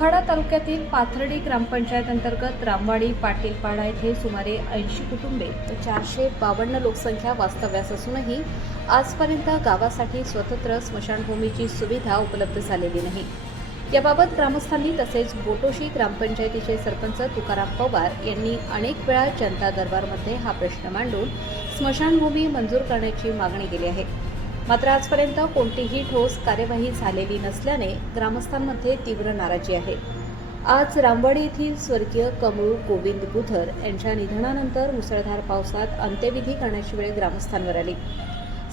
मोखाडा तालुक्यातील पाथर्डी ग्रामपंचायत अंतर्गत रामवाडी पाटीलपाडा येथे सुमारे 80 कुटुंबे व 452 लोकसंख्या वास्तव्यास असूनही आजपर्यंत गावासाठी स्वतंत्र स्मशानभूमीची सुविधा उपलब्ध झालेली नाही। याबाबत ग्रामस्थांनी तसेच बोटोशी ग्रामपंचायतीचे सरपंच तुकाराम पवार यांनी अनेक वेळा जनता दरबारमध्ये हा प्रश्न मांडून स्मशानभूमी मंजूर करण्याची मागणी केली आहे। मात्र आजपर्यंत कोणतीही ठोस कार्यवाही झालेली नसल्याने ग्रामस्थांमध्ये तीव्र नाराजी आहे। आज रामवाडी येथील स्वर्गीय कमळू गोविंद बुधर यांच्या निधनानंतर मुसळधार पावसात अंत्यविधी करण्याची वेळ ग्रामस्थांवर आली।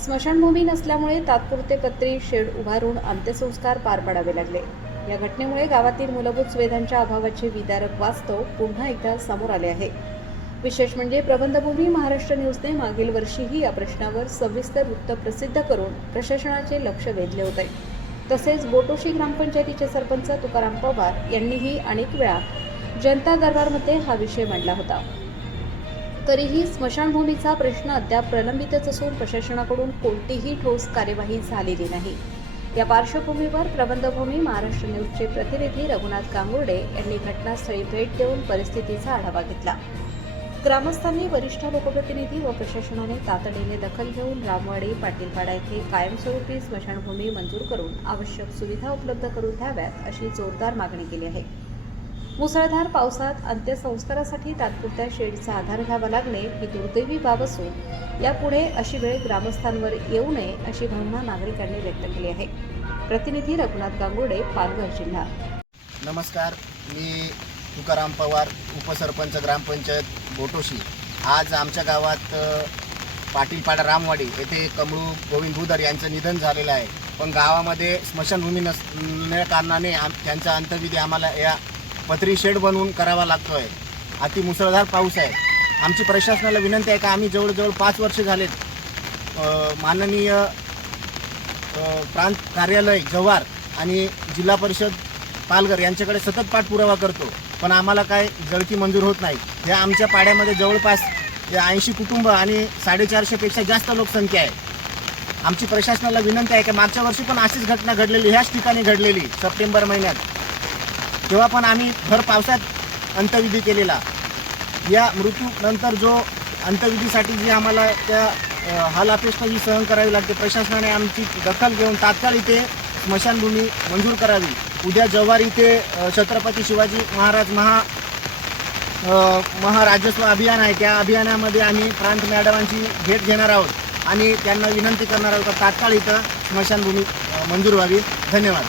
स्मशानभूमी नसल्यामुळे तात्पुरते पत्रे शेड उभारून अंत्यसंस्कार पार पाडावे लागले। या घटनेमुळे गावातील मूलभूत सुविधांच्या अभावाचे विदारक वास्तव पुन्हा एकदा समोर आले आहे। विशेष म्हणजे प्रबंधभूमी महाराष्ट्र न्यूजने मागील वर्षीही या प्रश्नावर सविस्तर वृत्त प्रसिद्ध करून प्रशासनाचे लक्ष वेधले होते। तसेच बोटोशी ग्रामपंचायतीचे सरपंच तुकाराम पवार यांनीही अनेक वेळा जनता दरबारमध्ये हा विषय मांडला होता। तरीही स्मशानभूमीचा प्रश्न अद्याप प्रलंबितच असून प्रशासनाकडून कोणतीही ठोस कार्यवाही झालेली नाही। या पार्श्वभूमीवर प्रबंधभूमी महाराष्ट्र न्यूजचे प्रतिनिधी रघुनाथ गांगुर्डे यांनी घटनास्थळी भेट देऊन परिस्थितीचा आढावा घेतला। ग्रामस्थांनी वरिष्ठ लोकप्रतिनिधी व प्रशासनाने तातडीने दखल घेऊन रामवाडी पाटीलपाडा येथे कायमस्वरूपी स्मशानभूमी मंजूर करून आवश्यक सुविधा उपलब्ध करून द्याव्यात अशी जोरदार मागणी केली आहे। मुसळधार पावसात अंत्यसंस्कारासाठी तात्पुरत्या शेडचा आधार घ्यावा लागणे ही दुर्दैवी बाब असून यापुढे अशी वेळ ग्रामस्थांवर येऊ नये अशी भावना नागरिकांनी व्यक्त केली आहे। प्रतिनिधी रघुनाथ गांगुर्डे, पालघर जिल्हा। नमस्कार, मी तुकाराम पवार, उपसरपंच ग्रामपंचायत बोटोशी। आज आमच्या गावात पाटीलपाडा रामवाडी येथे कमळू गोविंद बुधर यांचं निधन झालेलं आहे। पण गावामध्ये स्मशानभूमी नसल्या कारणाने त्यांचा अंत्यविधी आम्हाला या पत्री शेड बनवून करावा लागतो आहे। अति मुसळधार पाऊस आहे। आमची प्रशासनाला विनंती आहे का आम्ही जवळजवळ 5 वर्ष झालेत माननीय प्रांत कार्यालय जव्हार आणि जिल्हा परिषद पालघर यांच्याकडे सतत पाठपुरावा करतो, पण आम्हाला काय जळकी मंजूर होत नाही। या आमच्या पाड्यामध्ये जवळपास 80 कुटुंब आणि 450 पेक्षा जास्त लोकसंख्या आहे। आमची प्रशासनाला विनंती आहे की मागच्या वर्षी पण अशीच घटना घडलेली, ह्याच ठिकाणी घडलेली सप्टेंबर महिन्यात, तेव्हा पण आम्ही भर पावसात अंत्यविधी केलेला। या मृत्यूनंतर जो अंत्यविधीसाठी जी आम्हाला त्या हालापेष्टा ही सहन करावी लागते, प्रशासनाने आमची दखल घेऊन तात्काळ इथे स्मशानभूमी मंजूर करावी। उद्या जव्हार इथे छत्रपती शिवाजी महाराज महाराजस्व अभियान आहे। त्या अभियानामध्ये आम्ही प्रांत मॅडमांची भेट घेणार आहोत आणि त्यांना विनंती करणार आहोत तात्काळ इथं स्मशानभूमी मंजूर व्हावी। धन्यवाद।